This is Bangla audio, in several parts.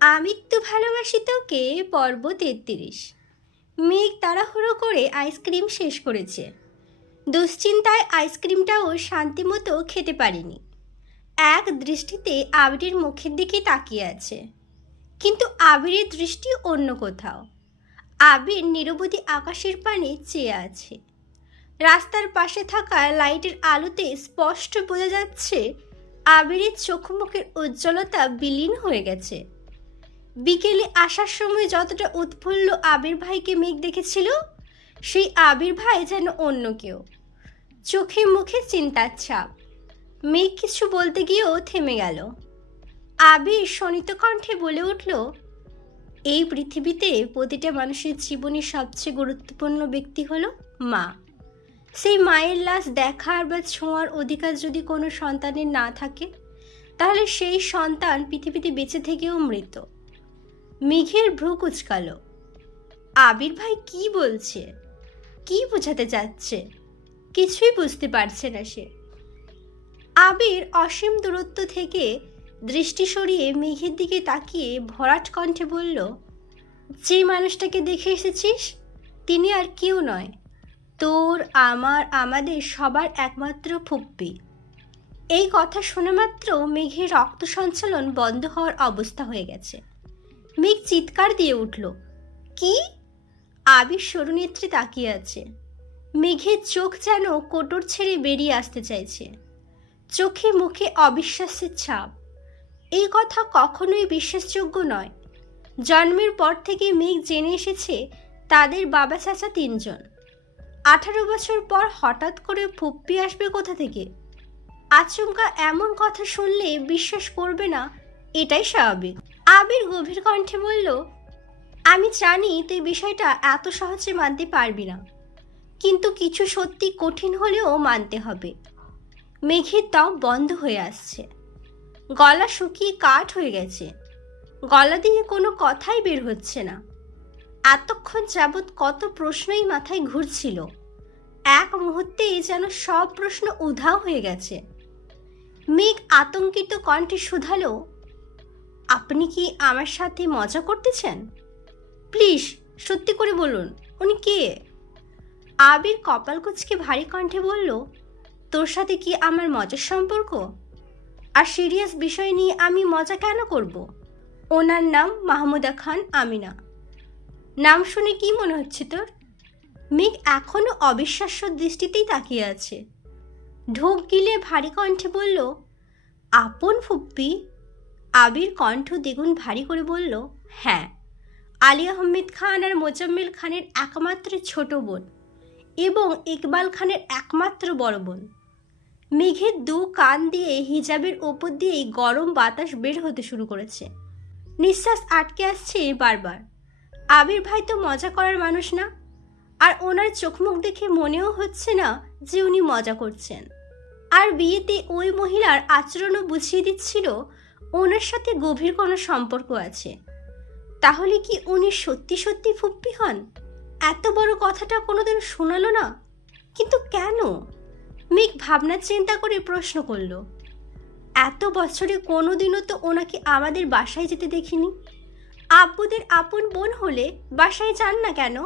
আমি তো ভালোবাসি তোকে পর্ব ৩৩। মেঘ তাড়াহুড়ো করে আইসক্রিম শেষ করেছে। দুশ্চিন্তায় আইসক্রিমটাও শান্তিমতো খেতে পারিনি। এক দৃষ্টিতে আবিরের মুখের দিকে তাকিয়ে আছে, কিন্তু আবিরের দৃষ্টি অন্য কোথাও। আবির নিরবধি আকাশের পানে চেয়ে আছে। রাস্তার পাশে থাকা লাইটের আলোতে স্পষ্ট বোঝা যাচ্ছে আবিরের চোখ মুখের উজ্জ্বলতা বিলীন হয়ে গেছে। বিকেলে আসার সময় যতটা উৎফুল্ল আবির ভাইকে মেঘ দেখেছিল, সেই আবির ভাই যেন অন্য কেউ। চোখে মুখে চিন্তার ছাপ। মেঘ কিছু বলতে গিয়েও থেমে গেল। আবির শোনিত কণ্ঠে বলে উঠল, এই পৃথিবীতে প্রতিটা মানুষের জীবনে সবচেয়ে গুরুত্বপূর্ণ ব্যক্তি হলো মা। সেই মায়ের লাশ দেখার বা ছোঁয়ার অধিকার যদি কোনো সন্তানের না থাকে, তাহলে সেই সন্তান পৃথিবীতে বেঁচে থেকেও মৃত। মেঘের ভ্রু কুচকাল। আবির ভাই কি বলছে, কি বোঝাতে চাচ্ছে, কিছুই বুঝতে পারছে না সে। আবির অসীম দূরত্ব থেকে দৃষ্টি সরিয়ে মেঘের দিকে তাকিয়ে ভরাট কণ্ঠে বলল, যে মানুষটাকে দেখে এসেছিস তিনি আর কেউ নয়, তোর, আমার, আমাদের সবার একমাত্র ফুপ্পি। এই কথা শোনা মাত্র মেঘের রক্ত সঞ্চালন বন্ধ হওয়ার অবস্থা হয়ে গেছে। মেঘ চিৎকার দিয়ে উঠল, কি? আবির সরুনেত্রে তাকিয়ে আছে। মেঘের চোখ যেন কোটর ছেড়ে বেরিয়ে আসতে চাইছে। চোখে মুখে অবিশ্বাসের ছাপ। এই কথা কখনোই বিশ্বাসযোগ্য নয়। জন্মের পর থেকে মেঘ জেনে এসেছে তাদের বাবা চাচা ৩ জন। 18 বছর পর হঠাৎ করে ফুপ্পি আসবে কোথা থেকে? আচমকা এমন কথা শুনলে বিশ্বাস করবে না, এটাই স্বাভাবিক। আবির গভীর কণ্ঠে বলল, আমি জানি তুই বিষয়টা এত সহজে মানতে পারবি না, কিন্তু কিছু সত্যি কঠিন হলেও মানতে হবে। মেঘের দম বন্ধ হয়ে আসছে। গলা শুকিয়ে কাঠ হয়ে গেছে। গলা দিয়ে কোনো কথাই বের হচ্ছে না। এতক্ষণ যাবৎ কত প্রশ্নই মাথায় ঘুরছিল, এক মুহূর্তেই যেন সব প্রশ্ন উধাও হয়ে গেছে। মেঘ আতঙ্কিত কণ্ঠে শুধালো, আপনি কি আমার সাথে মজা করতেছেন? প্লিজ সত্যি করে বলুন, উনি কে? আবির কপাল কুঁচকে ভারী কণ্ঠে বলল, তোর সাথে কি আমার মজার সম্পর্ক? আর সিরিয়াস বিষয় নিয়ে আমি মজা কেন করব? ওনার নাম মাহমুদা খান আমিনা। নাম শুনে কি মনে হচ্ছে তোর? মেঘ এখনো অবিশ্বাস্য দৃষ্টিতেই তাকিয়ে আছে। ঢোক গিলে ভারী কণ্ঠে বলল, আপন ফুপ্পি? আবির কণ্ঠ দ্বিগুণ ভারী করে বলল, হ্যাঁ, আলী আহমেদ খান আর মোজাম্মেল খানের একমাত্র ছোট বোন এবং ইকবাল খানের একমাত্র বড় বোন। মেঘের দু কান দিয়ে হিজাবের ওপর দিয়েই গরম বাতাস বের হতে শুরু করেছে। নিঃশ্বাস আটকে আসছে বারবার। আবির ভাই তো মজা করার মানুষ না, আর ওনার চোখ মুখ দেখে মনেও হচ্ছে না যে উনি মজা করছেন। আর বিয়েতে ওই মহিলার আচরণও বুঝিয়ে দিচ্ছিল ওনার সাথে গভীর কোনো সম্পর্ক আছে। তাহলে কি উনি সত্যি সত্যি ফুপ্পি হন? এত বড় কথাটা কোনোদিন শোনালো না, কিন্তু কেন? মেঘ ভাবনা চিন্তা করে প্রশ্ন করল, এত বছরে কোনোদিনও তো ওনাকে আমাদের বাসায় যেতে দেখিনি। আব্বুদের আপন বোন হলে বাসায় যান না কেন?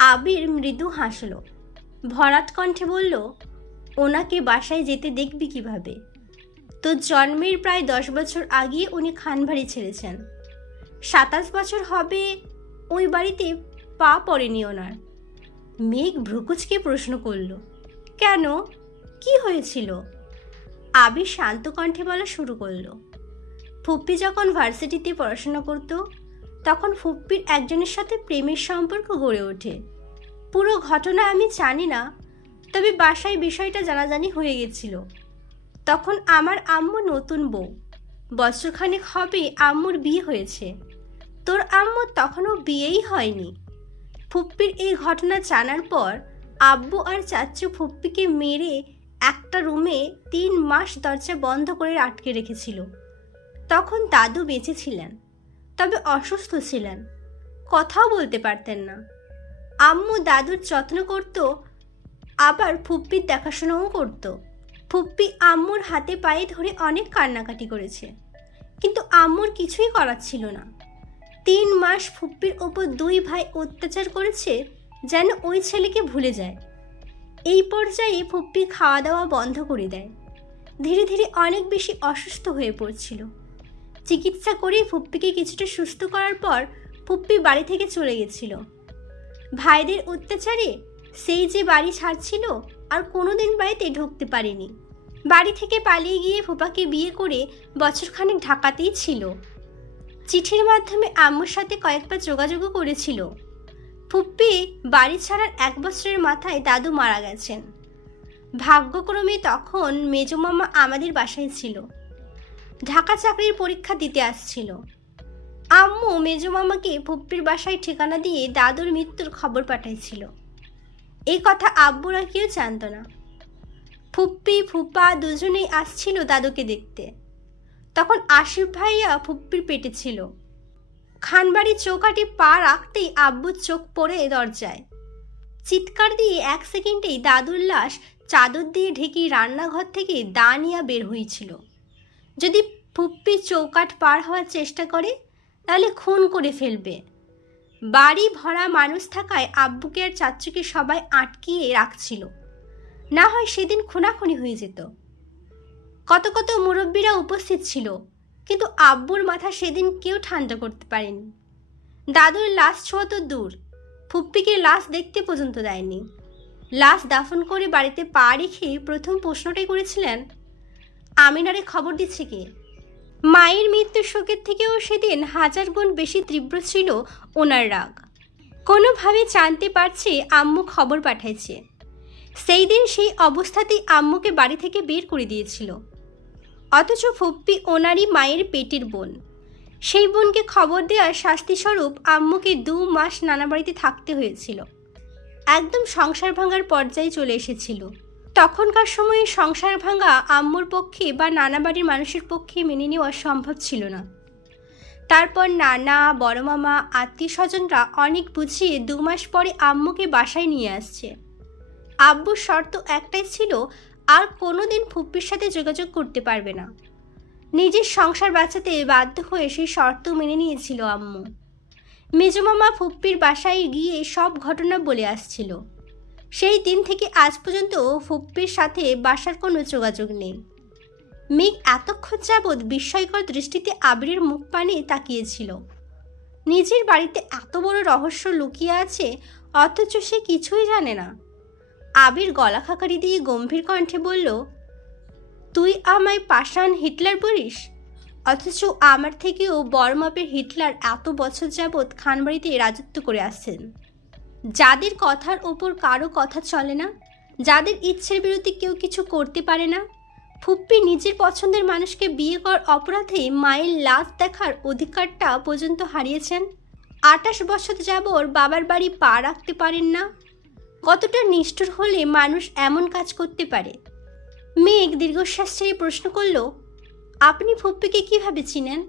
আবির মৃদু হাসল। ভরাট কণ্ঠে বলল, ওনাকে বাসায় যেতে দেখবি কিভাবে? তোর জন্মের প্রায় 10 বছর আগে উনি খানবাড়ি ছেড়েছেন। 27 বছর হবে ওই বাড়িতে পা পড়েনি ওনার। মেঘ ভ্রুকুচকে প্রশ্ন করল, কেন, কি হয়েছিল? আবির শান্ত কণ্ঠে বলা শুরু করল, ফুপ্পি যখন ভার্সিটিতে পড়াশোনা করত, তখন ফুপ্পির একজনের সাথে প্রেমের সম্পর্ক গড়ে ওঠে। পুরো ঘটনা আমি জানি না, তবে বাসায় বিষয়টা জানাজানি হয়ে গেছিল। তখন আমার আম্মু নতুন বউ, বছরখানেক হবে আম্মুর বিয়ে হয়েছে। তোর আম্মুর তখনও বিয়েই হয়নি। ফুপ্পির এই ঘটনা জানার পর আব্বু আর চাচু ফুপ্পিকে মেরে একটা রুমে 3 মাস দরজা বন্ধ করে আটকে রেখেছিল। তখন দাদু বেঁচে ছিলেন, তবে অসুস্থ ছিলেন, কথাও বলতে পারতেন না। আম্মু দাদুর যত্ন করত, আবার ফুপ্পির দেখাশোনাও করত। ফুপ্পি আম্মুর হাতে পায়ে ধরে অনেক কান্নাকাটি করেছে, কিন্তু আম্মুর কিছুই করার ছিল না। 3 মাস ফুপ্পির ওপর 2 ভাই অত্যাচার করেছে যেন ওই ছেলেকে ভুলে যায়। এই পর্যায়ে ফুপ্পি খাওয়া দাওয়া বন্ধ করে দেয়। ধীরে ধীরে অনেক বেশি অসুস্থ হয়ে পড়ছিল। চিকিৎসা করে ফুপ্পিকে কিছুটা সুস্থ করার পর ফুপ্পি বাড়ি থেকে চলে গেছিল। ভাইদের অত্যাচারে সেই যে বাড়ি ছাড়ছিল আর কোনোদিন বাড়িতে ঢুকতে পারেনি। বাড়ি থেকে পালিয়ে গিয়ে ফুপাকে বিয়ে করে বছরখানেক ঢাকাতেই ছিল। চিঠির মাধ্যমে আম্মুর সাথে কয়েকবার যোগাযোগও করেছিল। ফুপ্পি বাড়ি ছাড়ার 1 বছরের মাথায় দাদু মারা গেছেন। ভাগ্যক্রমে তখন মেজো মামা আমাদের বাসায় ছিল। ঢাকা চাকরির পরীক্ষা দিতে আসছিল। আম্মু মেজো মামাকে ফুপ্পির বাসায় ঠিকানা দিয়ে দাদুর মৃত্যুর খবর পাঠাইছিল। এই কথা আব্বুরা কেউ জানত না। ফুপ্পি ফুপা দুজনেই আসছিল দাদুকে দেখতে। তখন আসিফ ভাইয়া ফুপ্পির পেটে ছিল। খানবাড়ির চৌকাঠে পা রাখতেই আব্বুর চোখ পড়ে দরজায়। চিৎকার দিয়ে 1 সেকেন্ডেই দাদুর লাশ চাদর দিয়ে ঢেকে রান্নাঘর থেকে দা নিয়ে বের হয়েছিল। যদি ফুপ্পি চৌকাঠ পার হওয়ার চেষ্টা করে তাহলে খুন করে ফেলবে। বাড়ি ভরা মানুষ থাকায় আব্বুকে আর চাচুকে সবাই আটকিয়ে রাখছিল, না হয় সেদিন খুনাখুনি হয়ে যেত। কত কত মুরব্বীরা উপস্থিত ছিল, কিন্তু আব্বুর মাথা সেদিন কেউ ঠান্ডা করতে পারেনি। দাদুর লাশ ছোঁয়া তো দূর, ফুপ্পিকে লাশ দেখতে পর্যন্ত দেয়নি। লাশ দাফন করে বাড়িতে পা রেখে প্রথম প্রশ্নটাই করেছিলেন, আমিনারে খবর দিচ্ছে কে? মায়ের মৃত্যুর শোকের থেকেও সেদিন 1000 গুণ বেশি তীব্র ছিল ওনার রাগ। কোনোভাবে জানতে পারছে আম্মু খবর পাঠাইছে। সেই দিন সেই অবস্থাতেই আম্মুকে বাড়ি থেকে বের করে দিয়েছিল। অথচ ফুপ্পি ওনারই মায়ের পেটের বোন। সেই বোনকে খবর দেওয়ার শাস্তিস্বরূপ আম্মুকে 2 মাস নানা বাড়িতে থাকতে হয়েছিল। একদম সংসার ভাঙার পর্যায়ে চলে এসেছিল। তখনকার সময়ে সংসার ভাঙা আম্মুর পক্ষে বা নানা বাড়ির মানুষের পক্ষে মেনে নেওয়া সম্ভব ছিল না। তারপর নানা, বড় মামা, আত্মীয় স্বজনরা অনেক বুঝিয়ে 2 মাস পরে আম্মুকে বাসায় নিয়ে আসছে। আব্বুর শর্ত একটাই ছিল, আর কোনোদিন ফুপ্পির সাথে যোগাযোগ করতে পারবে না। নিজের সংসার বাঁচাতে বাধ্য হয়ে সেই শর্ত মেনে নিয়েছিল আম্মু। মেজো মামা ফুপ্পির বাসায় গিয়ে সব ঘটনা বলে আসছিল। সেই দিন থেকে আজ পর্যন্ত ফুপ্পির সাথে বাসার কোনো যোগাযোগ নেই। মেঘ এতক্ষণ যাবৎ বিস্ময়কর দৃষ্টিতে আবিরের মুখ পানে তাকিয়েছিল। নিজের বাড়িতে এত বড় রহস্য লুকিয়ে আছে, অথচ সে কিছুই জানে না। আবির গলা খাকারি দিয়ে গম্ভীর কণ্ঠে বলল, তুই আমায় পাষাণ হিটলার বলিস? অথচ আমার থেকেও বড় মাপের হিটলার এত বছর যাবৎ খানবাড়িতে রাজত্ব করে আসছেন। যাদের কথার ওপর কারো কথা চলে না, যাদের ইচ্ছের বিরুদ্ধে কেউ কিছু করতে পারে না। ফুপ্পি নিজের পছন্দের মানুষকে বিয়ে করার অপরাধে মায়ের লাশ দেখার অধিকারটা পর্যন্ত হারিয়েছেন। 28 বছর যাবৎ বাবার বাড়ি পা রাখতে পারেন না। কতটা নিষ্ঠুর হলে মানুষ এমন কাজ করতে পারে? মেঘ দীর্ঘশ্বাস ছেড়ে প্রশ্ন করল, আপনি ফুপ্পিকে কিভাবে চিনেন?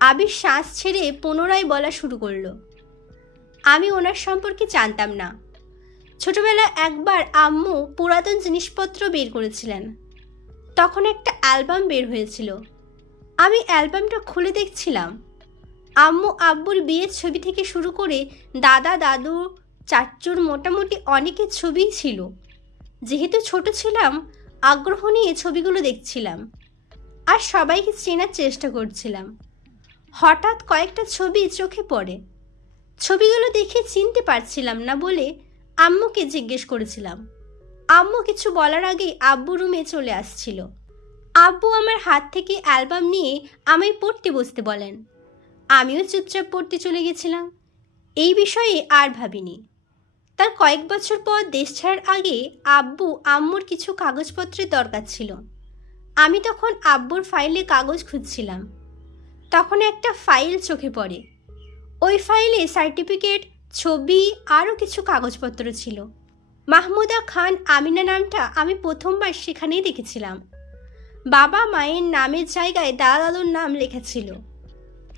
আবির শ্বাস ছেড়ে পুনরায় বলা শুরু করল, আমি ওনার সম্পর্কে জানতাম না। ছোটবেলায় একবার আম্মু পুরাতন জিনিসপত্র বের করেছিলেন। তখন একটা অ্যালবাম বের হয়েছিল। আমি অ্যালবামটা খুলে দেখছিলাম। আম্মু আব্বুর বিয়ের ছবি থেকে শুরু করে দাদা, দাদু, চাচুর মোটামুটি অনেকের ছবিই ছিল। যেহেতু ছোট ছিলাম, আগ্রহ নিয়ে ছবিগুলো দেখছিলাম আর সবাইকে চেনার চেষ্টা করছিলাম। হঠাৎ কয়েকটা ছবি চোখে পড়ে। ছবিগুলো দেখে চিনতে পারছিলাম না বলে আম্মুকে জিজ্ঞেস করেছিলাম। আম্মু কিছু বলার আগেই আব্বু রুমে চলে আসছিল। আব্বু আমার হাত থেকে অ্যালবাম নিয়ে আমায় পড়তে বসতে বলেন। আমিও চুপচাপ পড়তে চলে গেছিলাম। এই বিষয়ে আর ভাবিনি। তার কয়েক বছর পর দেশ ছাড়ার আগে আব্বু আম্মুর কিছু কাগজপত্রের দরকার ছিল। আমি তখন আব্বুর ফাইলে কাগজ খুঁজছিলাম। তখন একটা ফাইল চোখে পড়ে। ওই ফাইলে সার্টিফিকেট, ছবি, আরও কিছু কাগজপত্র ছিল। মাহমুদা খান আমিনা নামটা আমি প্রথমবার সেখানেই দেখেছিলাম। বাবা মায়ের নামের জায়গায় দাদা দাদুর নাম লেখা ছিল।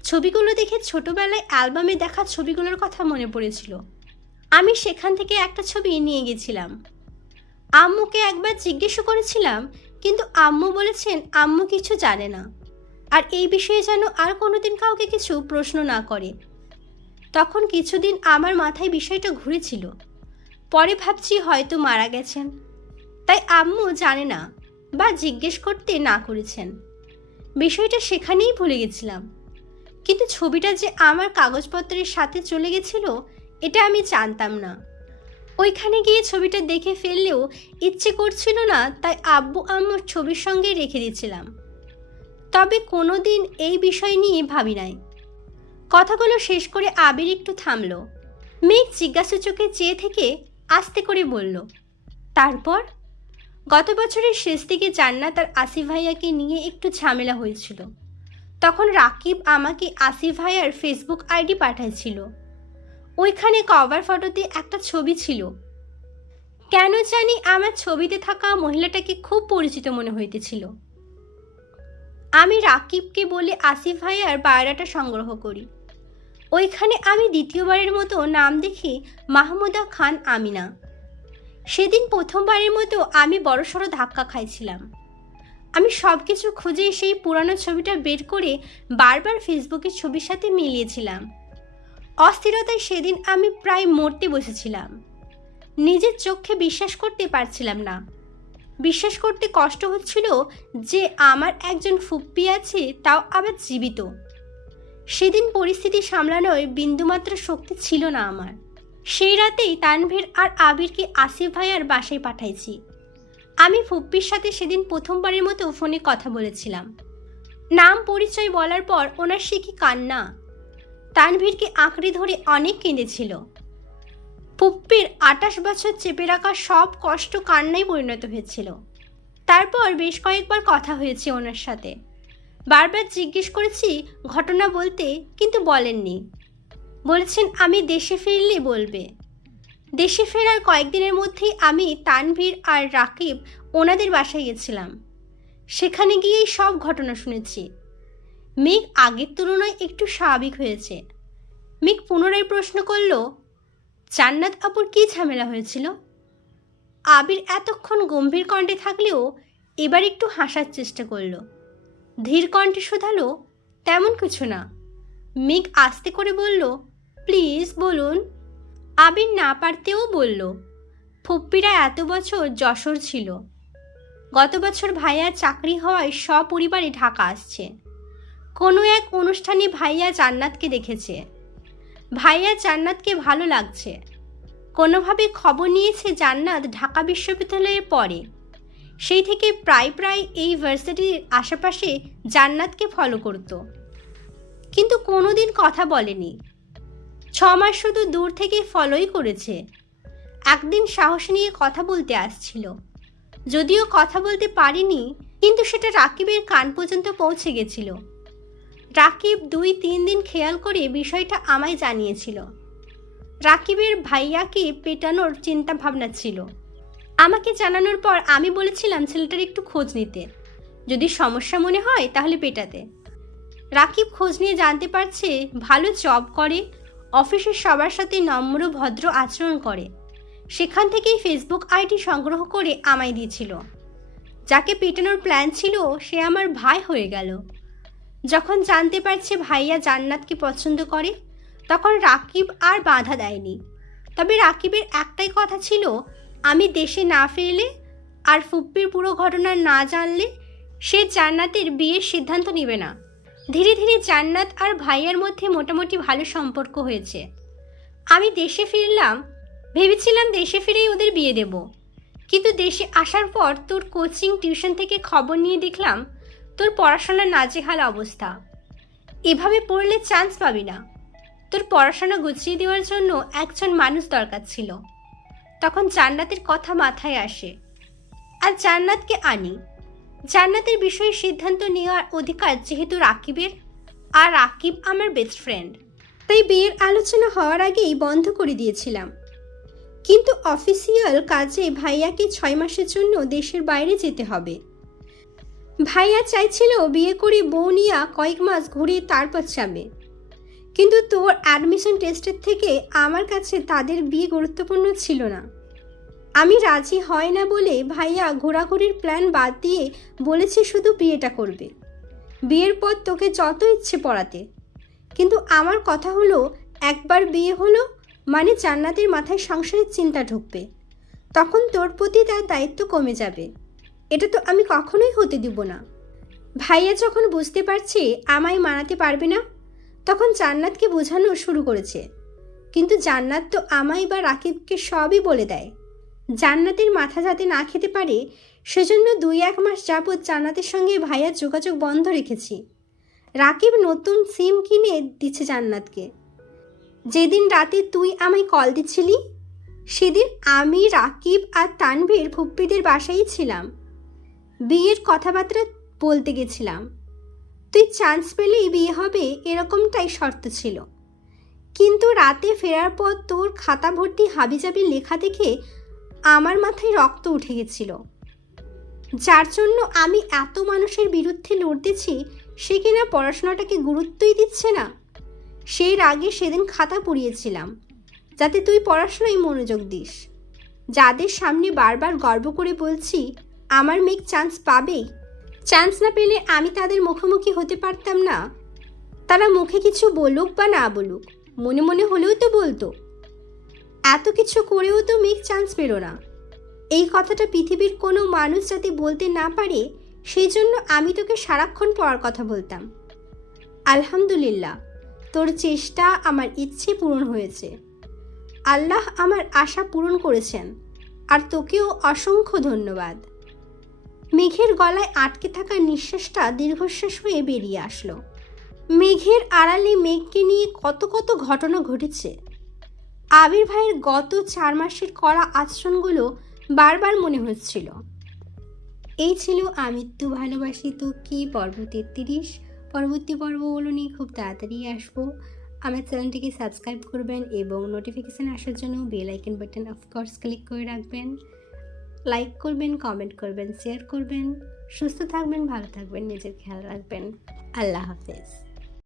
ছবিগুলো দেখে ছোটবেলায় অ্যালবামে দেখা ছবিগুলোর কথা মনে পড়েছিল। আমি সেখান থেকে একটা ছবি নিয়ে গেছিলাম। আম্মুকে একবার জিজ্ঞেস করেছিলাম, কিন্তু আম্মু বলেছেন আম্মু কিছু জানে না। আর এই বিষয়ে যেন আর কোনোদিন কাউকে কিছু প্রশ্ন না করে। তখন কিছুদিন আমার মাথায় বিষয়টা ঘুরেছিল। পরে ভাবছি হয়তো মারা গেছেন, তাই আম্মু জানে না বা জিজ্ঞেস করতে না করেছেন। বিষয়টা সেখানেই ভুলে গেছিলাম। কিন্তু ছবিটা যে আমার কাগজপত্রের সাথে চলে গেছিল এটা আমি জানতাম না। ওইখানে গিয়ে ছবিটা দেখে ফেললেও ইচ্ছে করছিল না, তাই আব্বু আম্মুর ছবির সঙ্গে রেখে দিয়েছিলাম। তবে কোনো দিন এই বিষয় নিয়ে ভাবি নাই। কথাগুলো শেষ করে আবির একটু থামলো। মেঘ জিজ্ঞাসু চোখে চেয়ে থেকে আস্তে করে বলল, তারপর? গত বছরের শেষ দিকে জান্নাত আর আসিফ ভাইয়াকে নিয়ে একটু ঝামেলা হয়েছিল। তখন রাকিব আমাকে আসিফ ভাইয়ার ফেসবুক আইডি পাঠাইছিল। ওইখানে কভার ফটোতে একটা ছবি ছিল। কেন জানি আমার ছবিতে থাকা মহিলাটাকে খুব পরিচিত মনে হইতেছিল। আমি রাকিবকে বলে আসিফ ভাইয়ার বায়োডাটা সংগ্রহ করি। ওইখানে আমি দ্বিতীয়বারের মতো নাম দেখি মাহমুদা খান আমিনা। সেদিন প্রথমবারের মতো আমি বড়সড় ধাক্কা খাইছিলাম। আমি সব কিছু খুঁজে সেই পুরানো ছবিটা বের করে বারবার ফেসবুকের ছবির সাথে মিলিয়েছিলাম। অস্থিরতায় সেদিন আমি প্রায় মরতে বসেছিলাম। নিজের চোখে বিশ্বাস করতে পারছিলাম না। বিশ্বাস করতে কষ্ট হচ্ছিল যে আমার একজন ফুপ্পি আছে, তাও আবার জীবিত। সেদিন পরিস্থিতি সামলানোর বিন্দুমাত্র শক্তি ছিল না আমার। সেই রাতেই তানভীর আর আবিরকে আসিফ ভাইয়ার বাসায় পাঠাইছি। আমি ফুপ্পির সাথে সেদিন প্রথমবারের মতো ফোনে কথা বলেছিলাম। নাম পরিচয় বলার পর ওনার সে কি কান্না! তানভীরকে আঁকড়ে ধরে অনেক কেঁদেছিল। ফুপ্পির 28 বছর চেপে রাখা সব কষ্ট কান্নায় পরিণত হয়েছিল। তারপর বেশ কয়েকবার কথা হয়েছে ওনার সাথে। বারবার জিজ্ঞেস করেছি ঘটনা বলতে, কিন্তু বলেননি। বলেছেন আমি দেশে ফিরলে বলবে। দেশে ফেরার কয়েকদিনের মধ্যেই আমি তানভীর আর রাকিব ওনাদের বাসায় গেছিলাম। সেখানে গিয়েই সব ঘটনা শুনেছি। মেঘ আগের তুলনায় একটু স্বাভাবিক হয়েছে। মেঘ পুনরায় প্রশ্ন করল, জান্নাত আপুর কী ঝামেলা হয়েছিল? আবির এতক্ষণ গম্ভীর কণ্ঠে থাকলেও এবার একটু হাসার চেষ্টা করল। ধীর কণ্ঠে শোধালো, তেমন কিছু না। মেঘ আস্তে করে বলল, প্লিজ বলুন। আবির না পারতেও বলল, ফুপ্পিরা এত বছর যশোর ছিল। গত বছর ভাইয়ার চাকরি হওয়ায় সপরিবারে ঢাকা আসছে। কোনো এক অনুষ্ঠানে ভাইয়া জান্নাতকে দেখেছে। ভাইয়া জান্নাতকে ভালো লাগছে। কোনোভাবে খবর নিয়েছে জান্নাত ঢাকা বিশ্ববিদ্যালয়ে পড়ে। সেই থেকে প্রায় এই ভার্সিটির আশেপাশে জান্নাতকে ফলো করত, কিন্তু কোনোদিন কথা বলেনি। 6 মাস শুধু দূর থেকে ফলোই করেছে। একদিন সাহস নিয়ে কথা বলতে আসছিল। যদিও কথা বলতে পারিনি, কিন্তু সেটা রাকিবের কান পর্যন্ত পৌঁছে গেছিল। রাকিব 2-3 দিন খেয়াল করে বিষয়টা আমায় জানিয়েছিল। রাকিবের ভাইয়াকে পেটানোর চিন্তা ভাবনা ছিল। আমাকে জানানোর পর আমি বলেছিলাম ছেলেটার একটু খোঁজ নিতে, যদি সমস্যা মনে হয় তাহলে পেটাতে। রাকিব খোঁজ নিয়ে জানতে পারছে ভালো জব করে, অফিসের সবার সাথে নম্র ভদ্র আচরণ করে। সেখান থেকেই ফেসবুক আইডি সংগ্রহ করে আমায় দিয়েছিল। যাকে পেটানোর প্ল্যান ছিল সে আমার ভাই হয়ে গেল। যখন জানতে পারছে ভাইয়া জান্নাতকে পছন্দ করে, তখন রাকিব আর বাধা দেয়নি। তবে রাকিবের একটাই কথা ছিল, আমি দেশে না ফিরলে আর ফুপ্পির পুরো ঘটনা না জানলে সে জান্নাতের বিয়ের সিদ্ধান্ত নেবে না। ধীরে ধীরে জান্নাত আর ভাইয়ার মধ্যে মোটামুটি ভালো সম্পর্ক হয়েছে। আমি দেশে ফিরলাম, ভেবেছিলাম দেশে ফিরেই ওদের বিয়ে দেব। কিন্তু দেশে আসার পর তোর কোচিং টিউশন থেকে খবর নিয়ে দেখলাম তোর পড়াশোনার নাজেহাল অবস্থা। এভাবে পড়লে চান্স পাবি না। তোর পড়াশোনা গুছিয়ে দেওয়ার জন্য একজন মানুষ দরকার ছিল। তখন জান্নাতের কথা মাথায় আসে, আর জান্নাতকে আনি। জান্নাতের বিষয়ে সিদ্ধান্ত নেওয়ার অধিকার যেহেতু রাকিবের, আর রাকিব আমার বেস্ট ফ্রেন্ড, তাই বিয়ের আলোচনা হওয়ার আগেই বন্ধ করে দিয়েছিলাম। কিন্তু অফিসিয়াল কাজে ভাইয়াকে 6 মাসের জন্য দেশের বাইরে যেতে হবে। ভাইয়া চাইছিল বিয়ে করে বউ নিয়ে কয়েক মাস ঘুরে তারপর যাবে। কিন্তু তোর অ্যাডমিশন টেস্টের থেকে আমার কাছে তাদের বিয়ে গুরুত্বপূর্ণ ছিল না। আমি রাজি হয় না বলে ভাইয়া ঘোরাঘুরির প্ল্যান বাদ দিয়ে বলেছে শুধু বিয়েটা করবে। বিয়ের পর তোকে যত ইচ্ছে পড়াতে, কিন্তু আমার কথা হলো একবার বিয়ে হলো মানে জান্নাতের মাথায় সংসারের চিন্তা ঢুকবে, তখন তোর প্রতি তার দায়িত্ব কমে যাবে। এটা তো আমি কখনোই হতে দিব না। ভাইয়া যখন বুঝতে পারছে আমায় মানাতে পারবে না, তখন জান্নাতকে বোঝানো শুরু করেছে। কিন্তু জান্নাত তো আমায় বা রাকিবকে সবই বলে দেয়। জান্নাতের মাথা যাতে না খেতে পারে সেজন্য 2-1 মাস যাবৎ জান্নাতের সঙ্গে ভাইয়ার যোগাযোগ বন্ধ রেখেছি। রাকিব নতুন সিম কিনে দিচ্ছে জান্নাতকে। যেদিন রাতে তুই আমায় কল দিচ্ছিলি সেদিন আমি, রাকিব আর তানভীর ফুপ্পিদের বাসায় ছিলাম। বিয়ের কথাবার্তা বলতে গেছিলাম। তুই চান্স পেলেই বিয়ে হবে এরকমটাই শর্ত ছিল। কিন্তু রাতে ফেরার পর তোর খাতা ভর্তি হাবিজাবি লেখা দেখে আমার মাথায় রক্ত উঠে গেছিল। যার জন্য আমি এত মানুষের বিরুদ্ধে লড়তেছি সে কিনা পড়াশোনাটাকে গুরুত্বই দিচ্ছে না। সেই রাগে সেদিন খাতা পুড়িয়েছিলাম যাতে তুই পড়াশোনায় মনোযোগ দিস। যাদের সামনে বারবার গর্ব করে বলছি আমার মেয়ে চান্স পাবেই, চান্স না পেলে আমি তাদের মুখোমুখি হতে পারতাম না। তারা মুখে কিছু বলুক বা না বলুক, মনে মনে হলেও তো বলতো। এত কিছু করেও তো মেয়ে চান্স পেল না। এই কথাটা পৃথিবীর কোনো মানুষ যাতে বলতে না পারে সেই জন্য আমি তোকে সারাক্ষণ পড়ার কথা বলতাম। আলহামদুলিল্লাহ, তোর চেষ্টা আমার ইচ্ছে পূরণ হয়েছে। আল্লাহ আমার আশা পূরণ করেছেন, আর তোকেও অসংখ্য ধন্যবাদ। মেঘের গলায় আটকে থাকা নিঃশ্বাসটা দীর্ঘশ্বাস হয়ে বেরিয়ে আসলো। মেঘের আড়ালে মেঘকে নিয়ে কত কত ঘটনা ঘটেছে। আবির ভাইয়ের গত 4 মাসের কড়া আচরণগুলো বারবার মনে হচ্ছিল। এই ছিল আমৃত্যু ভালোবাসি তো কি পর্ব 33। পরবর্তী পর্বগুলো নিয়ে খুব তাড়াতাড়ি আসবো। আমার চ্যানেলটিকে সাবস্ক্রাইব করবেন এবং নোটিফিকেশান আসার জন্য bell icon button of course click করে রাখবেন। লাইক করবেন, কমেন্ট করবেন, শেয়ার করবেন। সুস্থ থাকবেন, ভালো থাকবেন, নিজের খেয়াল রাখবেন। আল্লাহ হাফেজ।